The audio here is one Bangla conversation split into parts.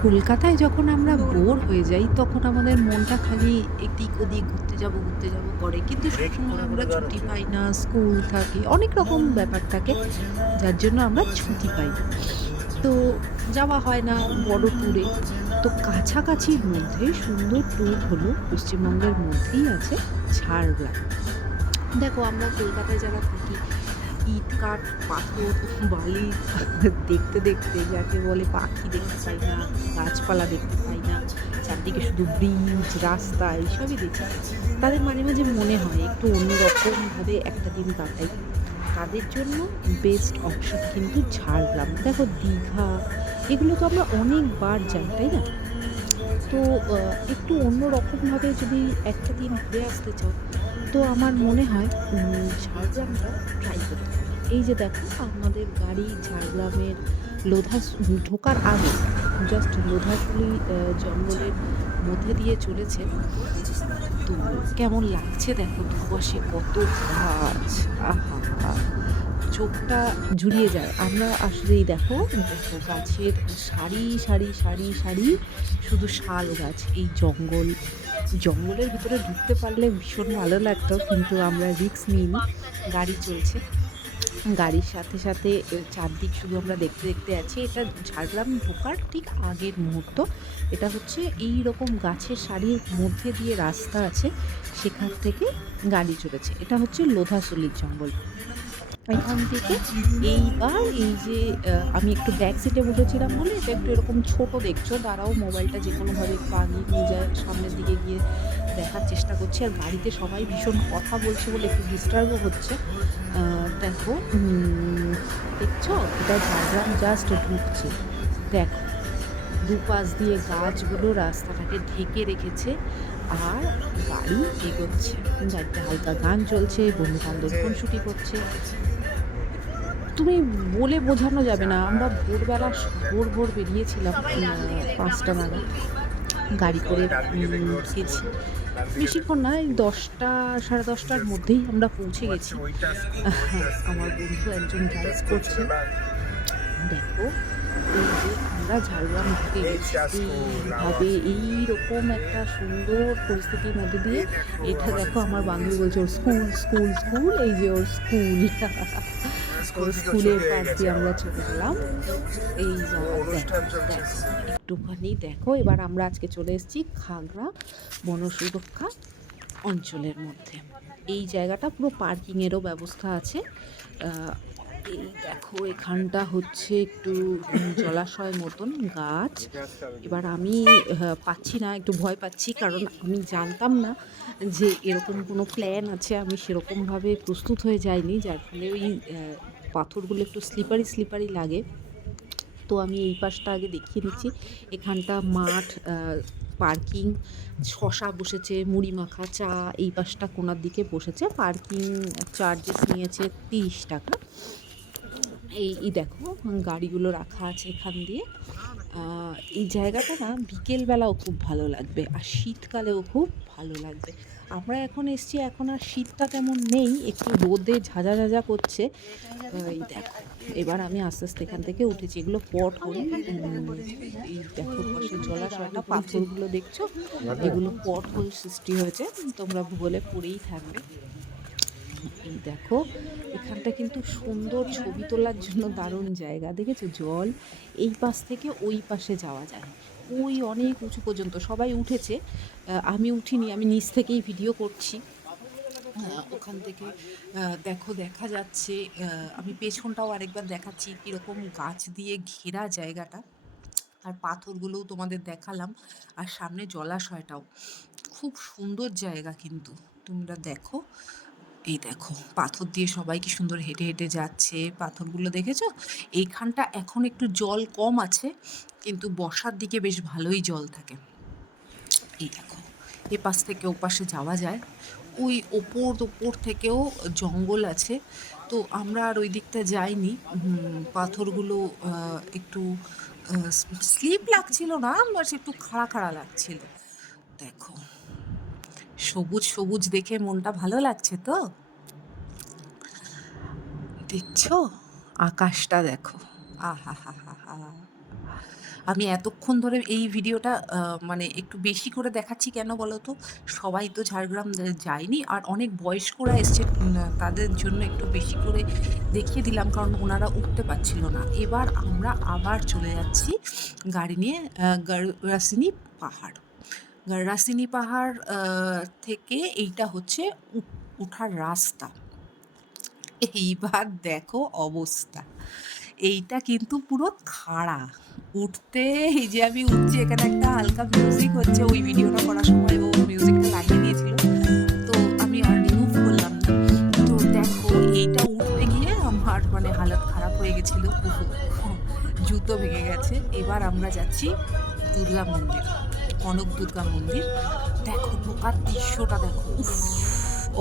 কলকাতায় যখন আমরা বোর হয়ে যাই, তখন আমাদের মনটা খালি এদিক ওদিক ঘুরতে যাব করে। কিন্তু সবসময় আমরা ছুটি পাই না, স্কুল থাকে, অনেক রকম ব্যাপার থাকে, যার জন্য আমরা ছুটি পাই না। তো যাওয়া হয় না বড় ট্যুরে। তো কাছাকাছির মধ্যে সুন্দর ট্যুর হলো পশ্চিমবঙ্গের মধ্যেই আছে ঝাড়গ্রাম। দেখো আমরা কলকাতায় যারা থাকি, ইট, কাঠ, পাথর, বালি দেখতে যাকে বলে পাখি দেখতে পাই না, গাছপালা দেখতে পাই না। চারদিকে শুধু ব্রিজ, রাস্তা এইসবই দেখি। তাদের মাঝে মনে হয় একটু অন্যরকমভাবে একটা দিন কাটাই। তাদের জন্য বেস্ট অপশন কিন্তু ঝাড়গ্রাম। দেখো দীঘা এগুলো তো আমরা অনেকবার যাই, তাই না? তো একটু অন্যরকমভাবে যদি একটা দিন ঘুরে আসতে চাও, তো আমার মনে হয় ঝাড়গ্রামটা ট্রাই করতে পারো। এই যে দেখো আমাদের গাড়ি ঝাড়গ্রামের ঢোকার আগে জাস্ট লোধাশুলি জঙ্গলের মধ্যে দিয়ে চলেছে। তো কেমন লাগছে দেখো, দুপাশে কত গাছ! আহা! চোখটা জুড়িয়ে যায়। আমরা আসলেই দেখো গাছের সারি শুধু শাল গাছ। এই জঙ্গলের ভিতরে ঢুকতে পারলে ভীষণ ভালো লাগতো, কিন্তু আমরা রিস্ক নিইনি। গাড়ি চলছে। গাড়ির সাথে চারদিক শুধু আমরা দেখতে আছি। এটা ঝাড়গ্রাম ঢোকার ঠিক আগের মুহূর্ত। এটা হচ্ছে এইরকম গাছের সারির মধ্যে দিয়ে রাস্তা আছে, সেখান থেকে গাড়ি চলেছে। এটা হচ্ছে লোধাশুলির জঙ্গল। এখান থেকে এইবার এই যে আমি একটু ব্যাক সিটে বসেছিলাম বলে এটা একটু এরকম ছোট দেখছো। দাঁড়াও, মোবাইলটা যেকোনোভাবে একটু আগিয়ে নিয়ে যায়, সামনের দিকে গিয়ে দেখার চেষ্টা করছি। আর গাড়িতে সবাই ভীষণ কথা বলছে বলে একটু ডিস্টার্বও হচ্ছে। দেখো দেখছো? এটা ঝাড়গ্রাম জাস্ট ঢুকছে। দেখো দুপাশ দিয়ে গাছগুলো রাস্তাটাকে ঢেকে রেখেছে, আর গাড়ি এগোচ্ছে। গাড়িতে হালকা গান চলছে, বন্ধু-বান্ধব খুনসুটি করছে। তুমি বলে বোঝানো যাবে না। আমরা ভোরবেলা ভোর বেরিয়েছিলাম ৫টা নাগাদ গাড়ি করে গেছি। বেশিক্ষণ না, এই ১০টা ১০:৩০টার মধ্যেই আমরা পৌঁছে গেছি। আমার বন্ধু একজন ড্রাইভ করছে। দেখো এই যে আমরা ঝাড়গ্রাম ঢুকে গেছি এইভাবে, এইরকম একটা সুন্দর পরিস্থিতির মধ্যে দিয়ে। এটা দেখো আমার বান্ধবী বলছে ওর স্কুল, এই যে ওর স্কুল। ওর স্কুলের পাশ দিয়ে আমরা চলে গেলাম। এইবার দেখো একটুখানি দেখো, এবার আমরা আজকে চলে এসেছি খাগড়া বন সুরক্ষা অঞ্চলের মধ্যে। এই জায়গাটা পুরো পার্কিংয়েরও ব্যবস্থা আছে। আহ, এই দেখো এখানটা হচ্ছে একটু জলাশয় মতন গাছ। এবার আমি পাচ্ছি না, একটু ভয় পাচ্ছি, কারণ আমি জানতাম না যে এরকম কোনো প্ল্যান আছে। আমি সেরকমভাবে প্রস্তুত হয়ে যাইনি, যার ফলে ওই পাথরগুলো একটু স্লিপারি লাগে। তো আমি এই পাশটা আগে দেখিয়ে নিচ্ছি। এখানটা মাঠ, পার্কিং, শশা বসেছে, মুড়ি মাখা, চা এই পাশটা কোণার দিকে বসেছে। পার্কিং চার্জেস নিয়েছে ৩০ টাকা। এই দেখো গাড়িগুলো রাখা আছে এখান দিয়ে। এই জায়গাটা না বিকেলবেলাও খুব ভালো লাগবে, আর শীতকালেও খুব ভালো লাগবে। আমরা এখন এসছি, এখন আর শীতটা তেমন নেই, একটু রোদে ঝাঁঝা করছে। এই দেখো এবার আমি আস্তে এখান থেকে উঠেছি। এগুলো পট হোল। এই দেখো পাশে জলাশয়টা, পাথরগুলো দেখছো? এগুলো পট হোল সৃষ্টি হয়েছে। তোমরা ভূগোলে পড়েই থাকবে। এই দেখো এখানটা কিন্তু সুন্দর, ছবি তোলার জন্য দারুণ জায়গা। দেখেছো জল? এই পাশ থেকে ওই পাশে যাওয়া যায়, ওই অনেক উঁচু পর্যন্ত। সবাই উঠেছে, আমি উঠিনি, আমি নিচ থেকেই ভিডিও করছি। ওখান থেকে দেখো দেখা যাচ্ছে। আমি পেছনটাও আরেকবার দেখাচ্ছি কীরকম গাছ দিয়ে ঘেরা জায়গাটা, আর পাথরগুলোও তোমাদের দেখালাম, আর সামনে জলাশয়টাও। খুব সুন্দর জায়গা কিন্তু, তোমরা দেখো। এই দেখো পাথর দিয়ে সবাই কি সুন্দর হেঁটে যাচ্ছে। পাথরগুলো দেখেছো? এইখানটা এখন একটু জল কম আছে, কিন্তু বর্ষার দিকে বেশ ভালোই জল থাকে। এই দেখো এপাশ থেকে ওপাশে যাওয়া যায়। ওই ওপর থেকেও জঙ্গল আছে। তো আমরা আর ওই দিকটা যাইনি। পাথরগুলো একটু স্লিপ লাগছিল না, বাস একটু খাড়া লাগছিল। দেখো সবুজ দেখে মনটা ভালো লাগছে তো। দেখছো? আকাশটা দেখো। আহা! আমি এতক্ষণ ধরে এই ভিডিওটা মানে একটু বেশি করে দেখাচ্ছি কেন বলো তো? সবাই তো ঝাড়গ্রাম যায়নি। আর অনেক বয়স্করা এসছে, তাদের জন্য একটু বেশি করে দেখিয়ে দিলাম কারণ ওনারা উঠতে পারছিল না। এবার আমরা আবার চলে যাচ্ছি গাড়ি নিয়ে গাররাসিনী পাহাড়। গাররাসিনী পাহাড় থেকে এইটা হচ্ছে ওঠার রাস্তা। এইবার দেখো অবস্থা। এইটা কিন্তু পুরো খাড়া। উঠতে এই যে আমি উঠছি, এখানে একটা হালকা মিউজিক হচ্ছে। ওই ভিডিওটা করার সময় ও মিউজিকটা লাগিয়ে দিয়েছিল। তো আমি আর রিমুভ করলাম না। তো দেখো এইটা উঠতে গিয়ে আমার মানে হালত খারাপ হয়ে গেছিল। জুতো ভেঙে গেছে। এবার আমরা যাচ্ছি দুর্গা মন্দির, কনক দুর্গা মন্দির। দেখো ঢোকার দৃশ্যটা দেখো। উফ!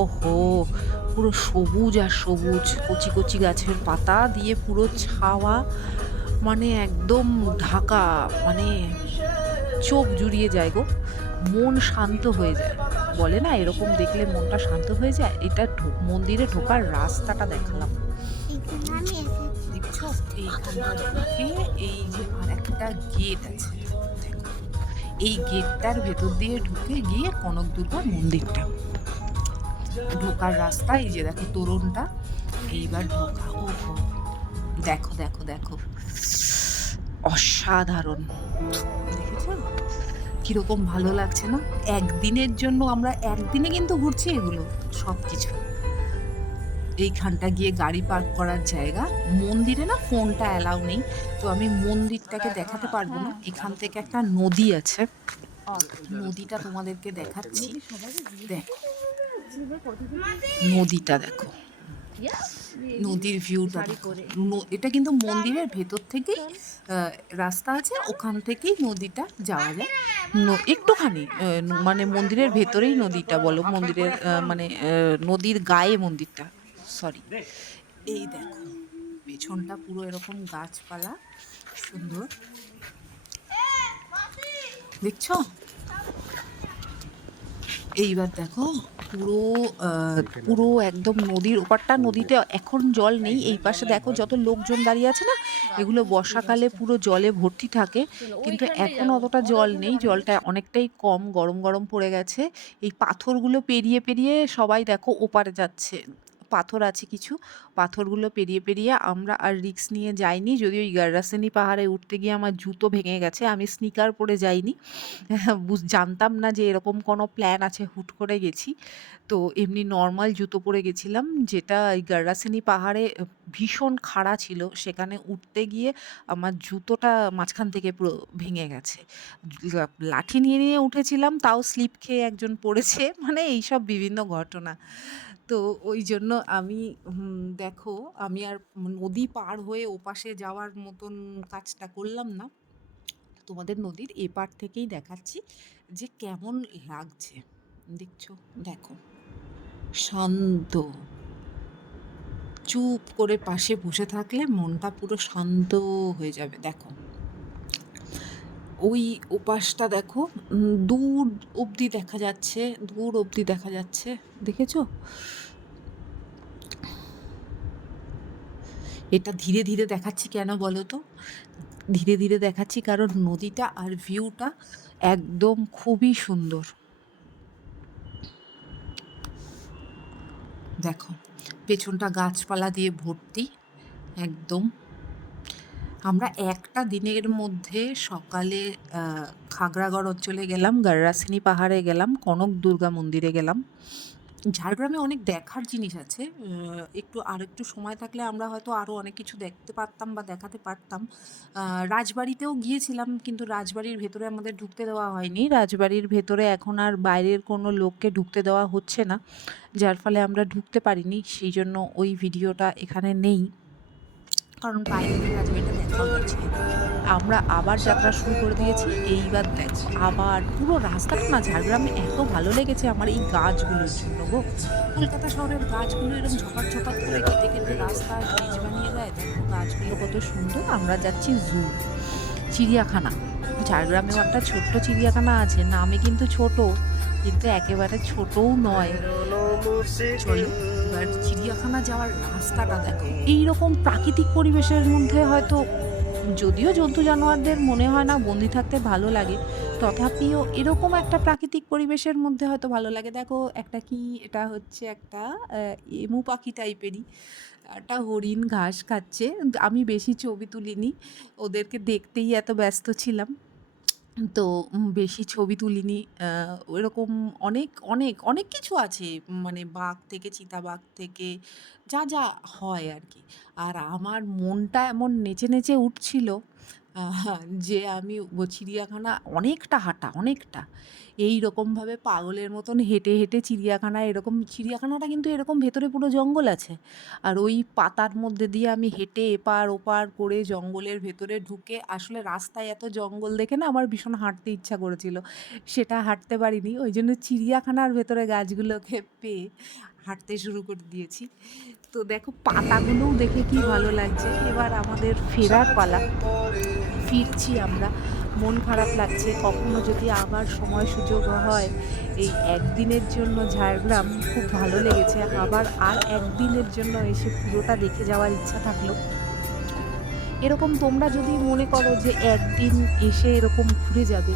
ওহো! পুরো সবুজ আর সবুজ, কচি কচি গাছের পাতা দিয়ে পুরো ছাওয়া, মানে একদম ঢাকা, মানে চোখ জুড়িয়ে যায় গো। মন শান্ত হয়ে যায়। বলে না এরকম দেখলে মনটা শান্ত হয়ে যায়? এটা মন্দিরে ঢোকার রাস্তাটা দেখালাম। দেখছো? এইখানটা ঢুকে এই যে আরেকটা গেট আছে। দেখো। এই গেটটার ভেতর দিয়ে ঢুকে গিয়ে কনক দুর্গা মন্দিরটা। ঢোকার রাস্তা এই যে দেখো তোরণটা। এইবার ঢোকা। ওহো! দেখো, দেখো, দেখো। অসাধারণ! দেখেছো? কিরকম ভালো লাগছে না? একদিনের জন্য আমরা একদিনে কিন্তু ঘুরছি এগুলো সবকিছু। এইখানটা গিয়ে গাড়ি পার্ক করার জায়গা। মন্দিরে না ফোনটা অ্যালাউ নেই। তো আমি মন্দিরটাকে দেখাতে পারবো না। এখান থেকে একটা নদী আছে। নদীটা তোমাদেরকে দেখাচ্ছি। দেখো। নদীটা দেখো। নদীর ভিউটা দেখো। এটা কিন্তু মন্দিরের ভেতর থেকেই রাস্তা আছে, ওখান থেকেই নদীটা যাওয়া যায়। একটুখানি মানে মন্দিরের ভেতরেই নদীটা বলো, মন্দিরের মানে নদীর গায়ে মন্দিরটা, সরি। এই দেখো পেছনটা পুরো এরকম গাছপালা, সুন্দর। দেখছো? এইবার দেখো পুরো পুরো একদম নদীর ওপারটা, নদীতে এখন জল নেই। এই পাশে দেখো যত লোকজন দাঁড়িয়ে আছে না, এগুলো বর্ষাকালে পুরো জলে ভর্তি থাকে, কিন্তু এখন অতটা জল নেই, জলটা অনেকটাই কম, গরম গরম পড়ে গেছে। এই পাথরগুলো পেরিয়ে পেরিয়ে সবাই দেখো ওপারে যাচ্ছে। পাথর আছে কিছু, পাথরগুলো পেরিয়ে পেরিয়ে আমরা আর রিস্ক নিয়ে যাইনি। যদিও ওই গাররাসিনী পাহাড়ে উঠতে গিয়ে আমার জুতো ভেঙে গেছে, আমি স্নিকার পরে যাইনি। জানতাম না যে এরকম কোনো প্ল্যান আছে, হুট করে গেছি। তো এমনি নর্মাল জুতো পরে গেছিলাম, যেটা এই গাররাসিনী পাহাড়ে ভীষণ খাড়া ছিল। সেখানে উঠতে গিয়ে আমার জুতোটা মাঝখান থেকে পুরো ভেঙে গেছে। লাঠি নিয়ে নিয়ে উঠেছিলাম, তাও স্লিপ খেয়ে একজন পড়েছে। মানে এইসব বিভিন্ন ঘটনা। তো ওই জন্য আমি দেখো আমি আর নদী পার হয়ে ওপাশে যাওয়ার মতন কাজটা করলাম না। তোমাদের নদীর এপার থেকেই দেখাচ্ছি যে কেমন লাগছে। দেখছো? দেখো শান্ত। চুপ করে পাশে বসে থাকলে মনটা পুরো শান্ত হয়ে যাবে। দেখো ওই ওপাশটা দেখো, দূর অবধি দেখা যাচ্ছে, দূর অবধি দেখা যাচ্ছে। দেখেছো? এটা ধীরে ধীরে দেখাচ্ছি কেন বলো তো? ধীরে ধীরে দেখাচ্ছি কারণ নদীটা আর ভিউটা একদম খুবই সুন্দর। দেখো পেছনটা গাছপালা দিয়ে ভর্তি একদম। আমরা একটা দিনের মধ্যে সকালে খাগড়াগড় অঞ্চলে গেলাম, গাররাসিনী পাহাড়ে গেলাম, কনক দুর্গা মন্দিরে গেলাম। ঝাড়গ্রামে অনেক দেখার জিনিস আছে। আরেকটু সময় থাকলে আমরা হয়তো আরও অনেক কিছু দেখতে পারতাম বা দেখাতে পারতাম। রাজবাড়িতেও গিয়েছিলাম, কিন্তু রাজবাড়ির ভেতরে আমাদের ঢুকতে দেওয়া হয়নি। রাজবাড়ির ভেতরে এখন আর বাইরের কোনো লোককে ঢুকতে দেওয়া হচ্ছে না, যার ফলে আমরা ঢুকতে পারিনি। সেই জন্য ওই ভিডিওটা এখানে নেই, কারণ বাইরে থেকে রাজবাড়িটা দেখাও যাচ্ছে না। আমরা আবার যাত্রা শুরু করে দিয়েছি। এইবার দেখো আবার পুরো রাস্তাটা না, ঝাড়গ্রামে এত ভালো লেগেছে আমার এই গাছগুলোর জন্য গো। কলকাতা শহরের গাছগুলো এরকম ঝপাট ঝপাট করে কেটে কেটে রাস্তায় ব্রিজ বানিয়ে দেয়। দেখো গাছগুলো কত সুন্দর। আমরা যাচ্ছি জু, চিড়িয়াখানা। ঝাড়গ্রামেও একটা ছোট্ট চিড়িয়াখানা আছে, নামে কিন্তু ছোট, কিন্তু একেবারে ছোটও নয়। চলো এবার চিড়িয়াখানা যাওয়ার রাস্তাটা দেখো। এইরকম প্রাকৃতিক পরিবেশের মধ্যে হয়তো যদিও জন্তু জানোয়ারদের মনে হয় না বন্দি থাকতে ভালো লাগে, তথাপিও এরকম একটা প্রাকৃতিক পরিবেশের মধ্যে হয়তো ভালো লাগে। দেখো একটা কি, এটা হচ্ছে একটা এমু পাখি টাইপেরই একটা হরিণ ঘাস খাচ্ছে। আমি বেশি ছবি তুলিনি, ওদেরকে দেখতেই এত ব্যস্ত ছিলাম। তো বেশি ছবি তুলিনি। ওইরকম অনেক, অনেক, অনেক কিছু আছে। মানে বাঘ থেকে, চিতাবাঘ থেকে যা হয় আরকি। আর আমার মনটা এমন নেচে, নেচে উঠছিল যে আমি চিড়িয়াখানা অনেকটা হাঁটা, অনেকটা। এইরকমভাবে পাগলের মতন হেঁটে, হেঁটে চিড়িয়াখানায় এরকম, চিড়িয়াখানাটা কিন্তু এরকম ভেতরে পুরো জঙ্গল আছে। আর ওই পাতার মধ্যে দিয়ে আমি হেঁটে এপার ওপার করে জঙ্গলের ভেতরে ঢুকে, আসলে রাস্তায় এত জঙ্গল দেখে না আমার ভীষণ হাঁটতে ইচ্ছা করেছিল। সেটা হাঁটতে পারিনি। ওইজন্য চিড়িয়াখানার ভেতরে গাছগুলোকে পেয়ে হাঁটতে শুরু করে দিয়েছি। তো দেখো পাতাগুলোও দেখে কি ভালো লাগছে। এবার আমাদের ফেরার পালা। ফিরছি আমরা। মন খারাপ লাগছে। কখনো যদি আবার সময় সুযোগ হয়, এই একদিনের জন্য ঝাড়গ্রাম খুব ভালো লেগেছে। আবার আর একদিনের জন্য এসে পুরোটা দেখে যাওয়ার ইচ্ছা থাকলো। এরকম তোমরা যদি মনে করো যে একদিন এসে এরকম ঘুরে যাবে,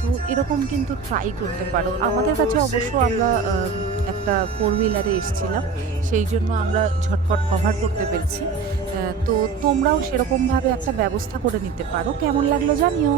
তো এরকম কিন্তু ট্রাই করতে পারো। আমাদের কাছে অবশ্য আমরা একটা ফোর হুইলারে এসছিলাম, সেই জন্য আমরা ঝটপট কভার করতে পেরেছি। তো তোমরাও সেরকমভাবে একটা ব্যবস্থা করে নিতে পারো। কেমন লাগলো জানিও।